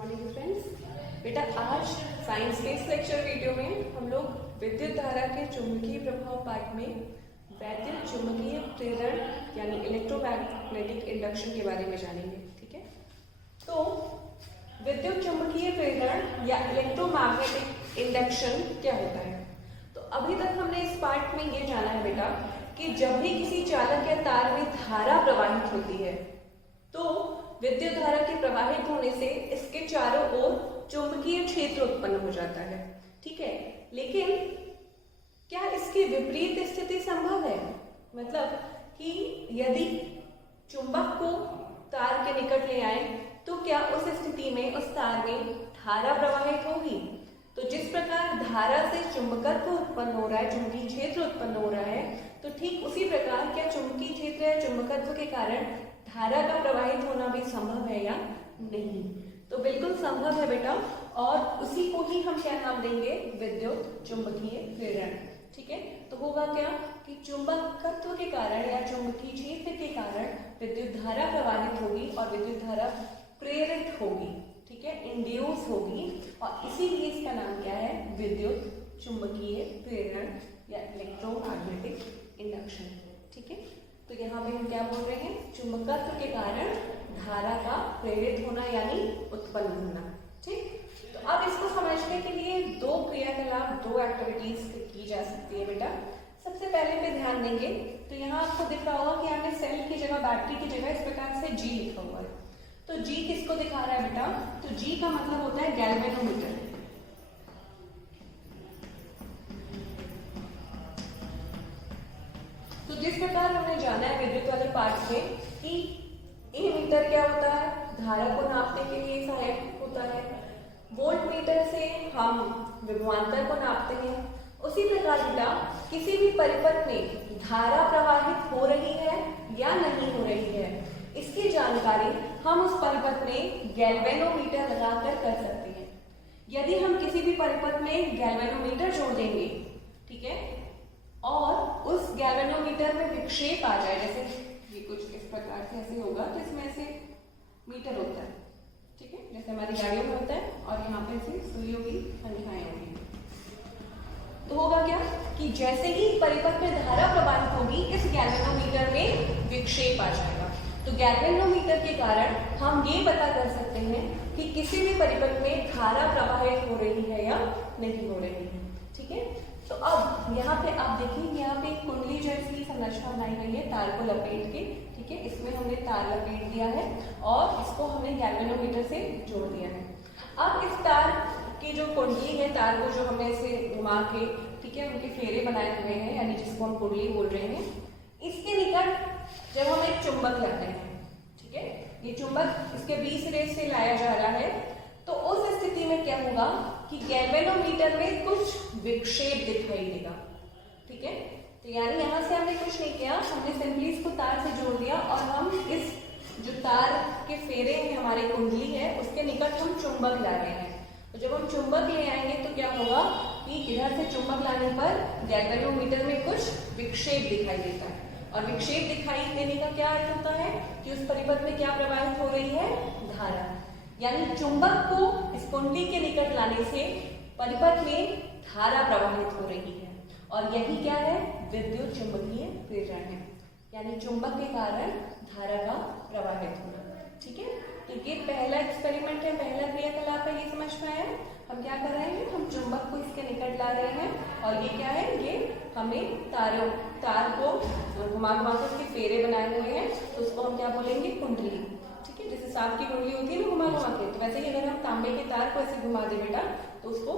Morning friends. बेटा आज science के इस लेक्चर वीडियो में हम लोग विद्युत धारा के चुंबकीय प्रभाव पार्ट में वैद्युत चुंबकीय प्रेरण यानी इलेक्ट्रोमैग्नेटिक इंडक्शन के बारे में जानेंगे। ठीक है, तो विद्युत चुंबकीय प्रेरण या इलेक्ट्रोमैग्नेटिक इंडक्शन क्या होता है। तो अभी तक हमने इस पार्ट में ये जाना है बेटा कि जब भी किसी चालक या तार में धारा प्रवाहित होती है तो विद्युत धारा के प्रवाहित होने से इसके चारों ओर चुंबकीय क्षेत्र उत्पन्न हो जाता है। ठीक है, लेकिन क्या इसकी विपरीत स्थिति संभव है? मतलब कि यदि चुंबक को तार के निकट ले आए तो क्या उस स्थिति में उस तार में धारा प्रवाहित होगी? तो जिस प्रकार धारा से चुंबकत्व उत्पन्न हो रहा है, चुंबकीय क्षेत्र उत्पन्न हो रहा है, तो ठीक उसी प्रकार क्या चुंबकीय क्षेत्र या चुंबकत्व के कारण धारा का प्रवाहित होना भी संभव है या नहीं? तो बिल्कुल संभव है बेटा, और उसी को ही हम क्या नाम देंगे? विद्युत चुंबकीय प्रेरण। ठीक है, तो होगा क्या कि चुंबकत्व के कारण या चुंबकीय क्षेत्र के कारण विद्युत धारा प्रवाहित होगी और विद्युत धारा प्रेरित होगी। ठीक है, इंड्यूस होगी, और इसीलिए इसका नाम क्या है? विद्युत चुंबकीय प्रेरण या इलेक्ट्रोमैग्नेटिक इंडक्शन। ठीक है, तो यहाँ पे हम क्या बोल रहे हैं? चुंबकत्व के कारण धारा का प्रेरित होना यानी उत्पन्न होना। ठीक, तो अब इसको समझने के लिए दो क्रियाकलाप, दो एक्टिविटीज की जा सकती है बेटा। सबसे पहले पे ध्यान देंगे तो यहाँ आपको दिख रहा होगा कि यहाँ पे सेल की जगह, बैटरी की जगह इस प्रकार से G लिखा हुआ है। तो G किसको दिखा रहा है बेटा? तो G का मतलब होता है गैल्वेनोमीटर। तो जिस प्रकार हमने जाना है विद्युत वाले पार्ट में कि ए मीटर क्या होता है? धारा को नापने के लिए सहायक होता है। वोल्ट मीटर से हम विभवांतर को नापते हैं। उसी प्रकार बेटा किसी भी परिपथ में धारा प्रवाहित हो रही है या नहीं हो रही है, इसकी जानकारी हम उस परिपथ में गैल्वेनोमीटर लगाकर कर सकते हैं। यदि हम किसी भी परिपथ में गैल्वेनोमीटर जोड़ देंगे, ठीक है, और उस गैल्वेनोमीटर में विक्षेप आ जाए, जैसे ये कुछ इस प्रकार से ऐसे होगा, तो इसमें ऐसे मीटर होता है। ठीक है, जैसे हमारी गाड़ियों में होता है, और यहाँ पे ऐसे सुइयों की संख्याएं होंगी। तो होगा क्या कि जैसे ही परिपथ में धारा प्रवाहित होगी, इस गैल्वेनोमीटर में विक्षेप आ जाएगा। तो गैल्वेनोमीटर के कारण हम ये पता कर सकते हैं कि किसी भी परिपथ में धारा प्रवाहित हो रही है या नहीं हो रही है। ठीक है, तो अब यहाँ पे आप देखिए, यहाँ पे एक कुंडली जैसी संरचना बनाई गई है तार को लपेट के। ठीक है, इसमें हमने तार लपेट दिया है और इसको हमने गैल्वेनोमीटर से जोड़ दिया है। अब इस तार की जो कुंडली है, तार को जो हमने इसे घुमा के, ठीक है, उनके फेरे बनाए हुए हैं, यानी जिसको हम कुंडली बोल रहे हैं, इसके निकट जब हम एक चुंबक लाते हैं, ठीक है, ये चुंबक इसके बीच सिरे से लाया जा रहा है, तो उस स्थिति में क्या होगा कि गैल्वेनोमीटर में कुछ विक्षेप दिखाई देगा। ठीक है, तो यानी यहां से हमने कुछ नहीं किया, हमने सिंपली इसको तार से जोड़ दिया और हम इस जो तार के फेरे हैं, हमारी कुंडली है, उसके निकट हम चुंबक ला रहे हैं। तो जब हम चुंबक ले आएंगे तो क्या होगा कि इधर से चुंबक लाने पर गैल्वेनोमीटर में कुछ विक्षेप दिखाई देता है, और विक्षेप दिखाई देने का क्या अर्थ होता है कि उस परिपथ में क्या प्रवाहित हो रही है? धारा। यानी चुंबक को इस कुंडली के निकट लाने से परिपथ में धारा प्रवाहित हो रही है, और यही क्या है? विद्युत चुंबकीय प्रेरण है, यानी चुंबक के कारण धारा का प्रवाहित होना। ठीक है, तो ये पहला एक्सपेरिमेंट है, पहला क्रियाकलाप है, ये समझ में आया? हम क्या कर रहे हैं? हम चुंबक को इसके निकट ला रहे हैं, और ये क्या है? ये हमने तार को घुमा घुमा कर उसके फेरे बनाए हुए हैं, तो उसको हम क्या बोलेंगे? कुंडली। ठीक है, जैसे सांप की कुंडली होती है ना घुमा घुमा के, तो वैसे ही अगर हम तांबे के तार को ऐसे घुमा दे बेटा, तो उसको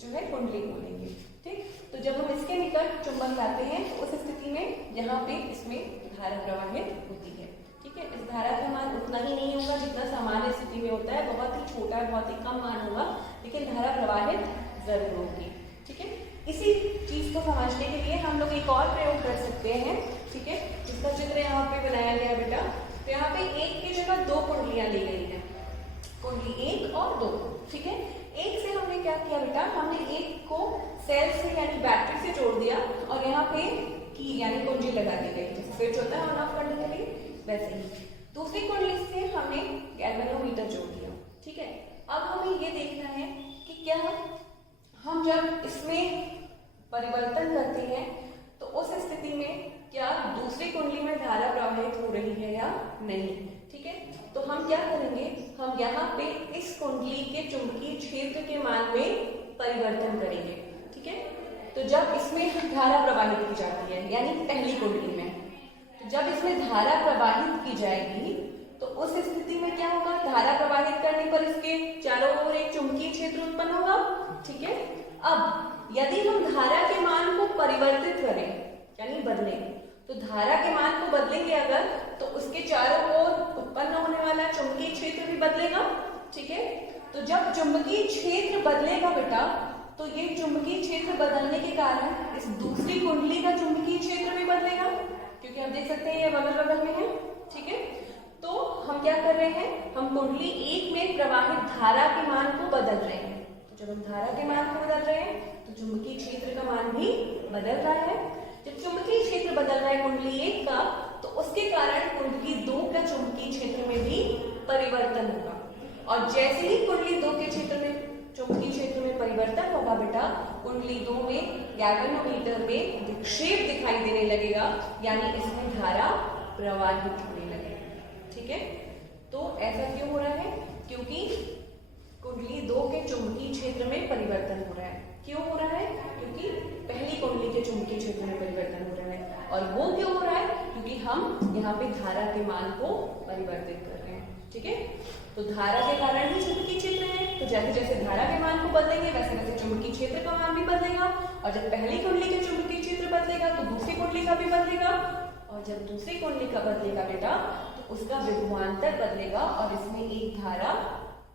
जो है कुंडली बोलेंगे। ठीक, तो जब हम इसके निकट चुंबक लाते हैं तो उस स्थिति में यहाँ पे इसमें धारा प्रवाहित होती है। ठीक है, इस धारा का मान उतना ही नहीं होगा जितना सामान्य स्थिति में होता है, बहुत ही छोटा, बहुत ही कम मान होगा, लेकिन धारा प्रवाहित जरूर होगी। ठीक है, इसी चीज को समझने के लिए हम लोग एक और प्रयोग कर सकते हैं। ठीक है, जिसका चित्र यहाँ पे बनाया गया बेटा। तो यहाँ पे एक की जगह दो कुंडलियां ली गई है, कुंडली 1 और 2। ठीक है, एक से हमने क्या किया बेटा? हमने एक को सेल से यानी बैटरी से जोड़ दिया, और यहाँ पे की यानी कुंडली लगा दी गई, जैसे स्विच होता है ऑन ऑफ करने के लिए, वैसे ही। दूसरी कुंडली से हमने गैल्वेनोमीटर जोड़ दिया। ठीक है, अब परिवर्तन करती हैं तो उस स्थिति में क्या दूसरी कुंडली में धारा प्रवाहित हो रही है या नहीं। ठीक है, तो हम क्या करेंगे, हम यहाँ पे इस कुंडली के चुंबकीय क्षेत्र के मान में परिवर्तन करेंगे। ठीक है, तो जब इसमें धारा प्रवाहित की जाती है यानी पहली कुंडली में, तो जब इसमें धारा प्रवाहित की जाएगी तो उस स्थिति में क्या होगा, धारा प्रवाहित करने पर इसके चारों ओर एक चुंबकीय क्षेत्र उत्पन्न होगा। ठीक है, अब यदि हम धारा के मान को परिवर्तित करें यानी बदलें, तो धारा के मान को बदलेंगे अगर, तो उसके चारों ओर उत्पन्न होने वाला चुंबकीय क्षेत्र भी बदलेगा। ठीक है, तो जब चुंबकीय क्षेत्र बदलेगा बेटा, तो ये चुंबकीय क्षेत्र बदलने के कारण इस दूसरी कुंडली का चुंबकीय क्षेत्र भी बदलेगा, क्योंकि आप देख सकते हैं ये बगल बगल में है। ठीक है, तो हम क्या कर रहे हैं, हम कुंडली एक में प्रवाहित धारा के मान को बदल रहे हैं। तो जब हम धारा के मान को बदल रहे हैं तो चुंबकीय क्षेत्र का मान भी बदल रहा है। जब चुंबकीय क्षेत्र बदल रहा है कुंडली एक का, तो उसके कारण कुंडली दो का चुंबकीय क्षेत्र में भी परिवर्तन होगा। और जैसे ही कुंडली दो के क्षेत्र में चुंबकीय क्षेत्र में परिवर्तन होगा बेटा, कुंडली दो में गैल्वेनोमीटर में विक्षेप दिखाई देने लगेगा, यानी इसमें धारा प्रवाहित होने लगेगी। ठीक है, तो ऐसा क्यों हो रहा है, क्योंकि कुंडली दो के चुंबकीय क्षेत्र में परिवर्तन हो रहा है। क्यों हो रहा है, क्योंकि पहली कुंडली के चुंबकीय क्षेत्र में परिवर्तन हो रहा है। और वो क्यों हो रहा है, क्योंकि हम यहाँ पे धारा के मान को परिवर्तित कर रहे हैं। ठीक है, तो धारा के कारण ही चुंबकीय क्षेत्र है, तो जैसे जैसे धारा के मान को बदलेंगे वैसे वैसे चुंबकीय क्षेत्र का मान भी बदलेगा। और जब पहली कुंडली के चुंबकीय क्षेत्र बदलेगा तो दूसरी कुंडली का भी बदलेगा, और जब दूसरी कुंडली का बदलेगा बेटा तो उसका विभवांतर बदलेगा और इसमें एक धारा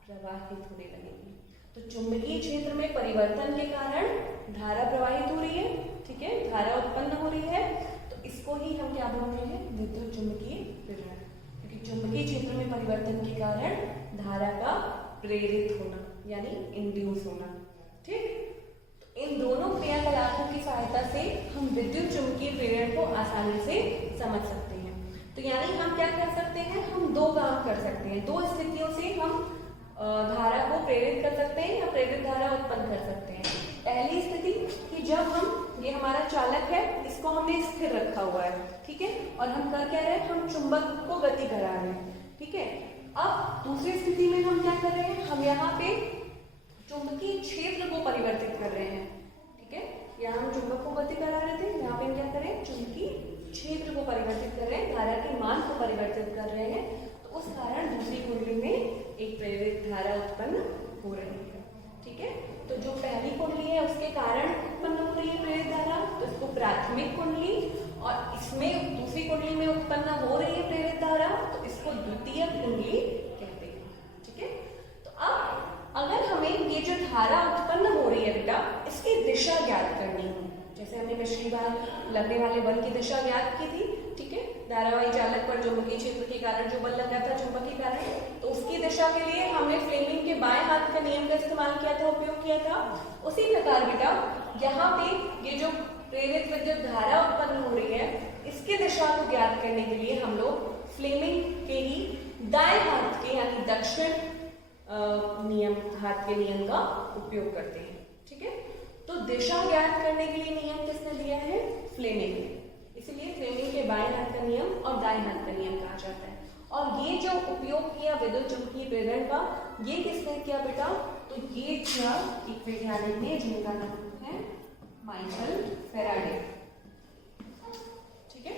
प्रवाहित होने लगेगी। तो चुंबकीय क्षेत्र में परिवर्तन के कारण धारा प्रवाहित हो रही है। ठीक है, धारा उत्पन्न हो रही है, तो इसको ही हम क्या बोल रहे हैं, विद्युत चुंबकीय प्रेरण। क्योंकि चुंबकीय क्षेत्र में परिवर्तन के कारण धारा का प्रेरित होना यानी इंड्यूस होना। ठीक, तो इन दोनों क्रियाकलापों की सहायता से हम विद्युत चुंबकीय प्रेरण को आसानी से समझ सकते हैं। तो यानी हम क्या कर सकते हैं, हम दो काम कर सकते हैं, दो स्थितियों से हम धारा को प्रेरित कर सकते हैं या प्रेरित धारा उत्पन्न कर सकते हैं। पहली स्थिति कि जब हम, ये हमारा चालक है, इसको हमने स्थिर रखा हुआ है। ठीक है, और हम कर क्या रहे हैं, हम चुंबक को गति करा रहे हैं। ठीक है, अब दूसरी स्थिति में हम क्या कर रहे हैं, हम यहाँ पे चुंबकीय क्षेत्र को परिवर्तित कर रहे हैं। ठीक है, यहाँ हम चुंबक को गति करा रहे थे, यहाँ पे हम क्या करें, चुंबकीय क्षेत्र को परिवर्तित कर रहे हैं, धारा के मान को परिवर्तित कर रहे हैं। तो उस कारण दूसरी कुंडली में एक प्रेरित धारा उत्पन्न हो रही है। ठीक है, तो जो पहली कुंडली है उसके कारण उत्पन्न हो रही है प्रेरित धारा, तो इसको प्राथमिक कुंडली, और इसमें दूसरी कुंडली में उत्पन्न हो रही है प्रेरित धारा, तो इसको द्वितीय कुंडली कहते हैं। ठीक है, तो अब अगर हमें ये जो धारा उत्पन्न हो रही है बेटा, इसकी दिशा ज्ञात करनी हो, जैसे हमने पिछली बार लगने वाले बल की दिशा ज्ञात की थी। ठीक है, धारावाही चालक पर चुंबकीय क्षेत्र के कारण जो बल लगा था चुंबक के कारण, तो उसकी दिशा के लिए हमने फ्लेमिंग के बाएं हाथ का नियम का इस्तेमाल किया था, उपयोग किया था। उसी प्रकार बेटा यहाँ पे ये जो प्रेरित विद्युत धारा उत्पन्न हो रही है, इसकी दिशा को ज्ञात करने के लिए हम लोग फ्लेमिंग के ही दाएं हाथ के यानी दक्षिण नियम, हाथ के नियम का उपयोग करते हैं। ठीक है, तो दिशा ज्ञात करने के लिए नियम किसने दिया है, फ्लेमिंग ने। इसलिए फ्लेमिंग के बाएं हाथ का नियम और दाएं हाथ का नियम कहा जाता है। और ये जो उपयोग किया विद्युत चुंबकीय प्रेरण का, ये किसने किया बेटा, तो ये किया एक वैज्ञानिक ने जिनका नाम है माइकल फैराडे। ठीक है,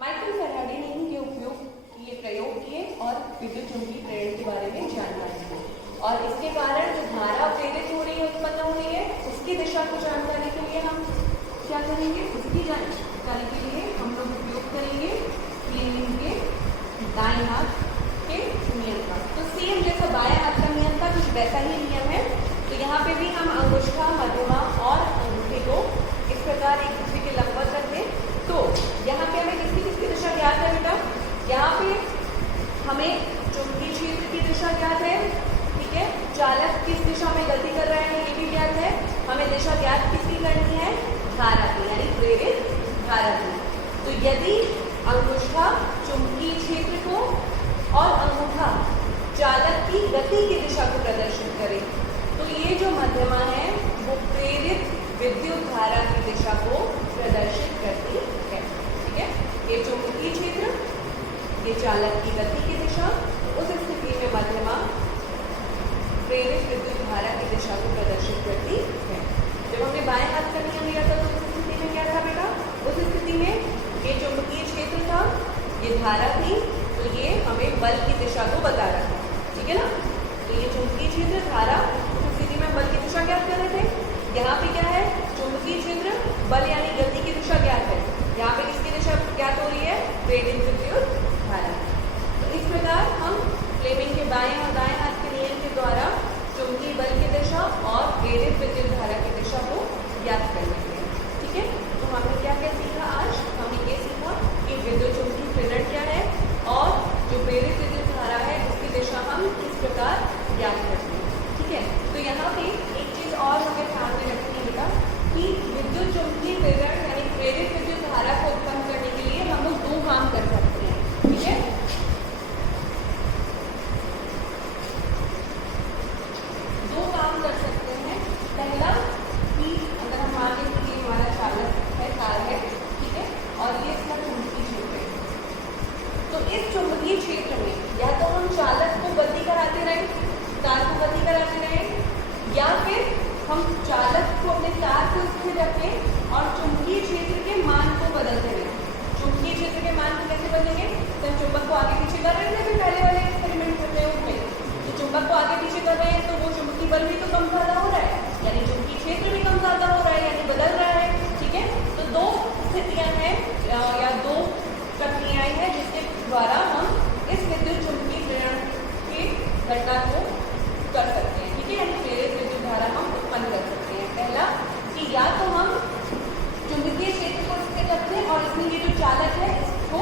माइकल फैराडे ने ही ये उपयोग किए, प्रयोग किए और विद्युत चुंबकीय प्रेरण के बारे में जानकारी दी। और इसके कारण जो धारा प्रेरित हो रही है, उत्पन्न हो रही है, उसकी दिशा को जानकारी के लिए हम क्या करेंगे, उसकी जानकारी के लिए हम लोग उपयोग करेंगे फ्लेमिंग के दाएं हाथ के नियम का। तो सेम जैसा बाएं हाथ का नियम था, कुछ वैसा ही नियम है। तो यहाँ पे भी हम अंगुष्ठा, मध्यमा और अंगूठे को इस प्रकार एक दूसरे के लंबवत रखें। तो यहाँ पे हमें किसकी किसकी दिशा ज्ञात है बेटा, यहाँ पे हमें चुंबकीय क्षेत्र की दिशा ज्ञात है। ठीक है, चालक किस दिशा में गति कर रहे हैं ये भी ज्ञात है। हमें दिशा ज्ञात किसकी करनी है, धारा की यानी प्रेरित धारा की। तो यदि अंगुष्ठा चुंबकीय क्षेत्र को और अंगूठा चालक की गति की दिशा को प्रदर्शित करे, तो ये जो मध्यमा है वो प्रेरित विद्युत धारा की चालक की गति की दिशा, उस स्थिति में मध्यमा प्रेरित विद्युत धारा की दिशा को प्रदर्शित करती है। जब हमने बाएं हाथ का नियम लिया था तो उस स्थिति में क्या था बेटा? उस स्थिति में ये चुंबकीय क्षेत्र था, ये धारा थी, तो ये हमें बल की दिशा को बता रहा था, ठीक है ना। तो ये चुंबकीय क्षेत्र, धारा, उस स्थिति में बल की दिशा ज्ञात कर रहे थे। यहाँ पे क्या है? चुंबकीय क्षेत्र, बल यानी गति की दिशा ज्ञात है। यहाँ पे किसकी दिशा ज्ञात हो रही है? प्रेरित विद्युत धारा। तो इस प्रकार हम फ्लेमिंग के बाएं और दाएं हाथ के नियम के द्वारा चुंबकीय बल की दिशा और प्रेरित विद्युत धारा की दिशा को ज्ञात कर लेते हैं, ठीक है। तो हमने क्या क्या सीखा आज? हमने ये सीखा कि विद्युत चुंबकीय प्रेरण क्या है और जो प्रेरित विद्युत धारा है उसकी दिशा हम किस प्रकार ज्ञात करते हैं, ठीक है। तो यहाँ पे एक चीज और हमें ध्यान में रखनी है बेटा कि विद्युत चुंबकीय प्रेरण यानी प्रेरित विद्युत धारा को उत्पन्न करने के लिए हम लोग दो काम कर सकते हैं, ठीक है। दो काम कर सकते हैं। पहला कि अगर हम मान लें कि ये हमारा चालक है, तार है, ठीक है, और ये इसका चुंबकीय क्षेत्र है, तो इस चुंबकीय क्षेत्र में या तो हम चालक को गति कराते रहें, तार को गति कराते रहें, या फिर हम चालक को अपने तार को स्थिर रखें और चुंबकीय क्षेत्र के मान को बदलते रहें। चुंबकीय क्षेत्र के मान को कैसे बदलेंगे? तो हम चुंबक को आगे पीछे कर रहे हैं, फिर पहले वाले एक्सपेरिमेंट करते हैं उसमें, तो चुंबक को आगे पीछे कर रहे हैं तो वो चुंबकीय बल भी तो कम ज्यादा हो रहा है, यानी चुंबकीय क्षेत्र भी कम ज्यादा हो रहा है, यानी बदल रहा है, ठीक है। तो दो स्थितियां हैं या दो प्रक्रियाएं हैं जिसके द्वारा हम इस विद्युत चुंबकीय प्रेरण की घटना को कर सकते हैं, ठीक है, यानी प्रेरित विद्युत धारा हम उत्पन्न कर सकते हैं। पहला कि या तो हम चुंबकीय क्षेत्र को स्थिर रखते हैं और इसमें ये जो चालक है इसको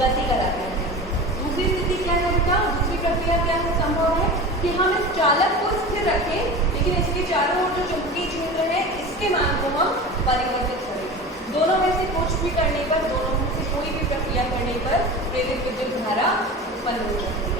गति कराते हैं। दूसरी स्थिति क्या है बेटा? दूसरी प्रक्रिया क्या है संभव है कि हम इस चालक को स्थिर रखें लेकिन इसके चारों ओर जो चुंबकीय क्षेत्र है इसके मान को हम परिवर्तित करें। दोनों में से कुछ भी करने पर, दोनों में से कोई भी प्रक्रिया करने पर प्रेरित विद्युत धारा उत्पन्न हो जाती है।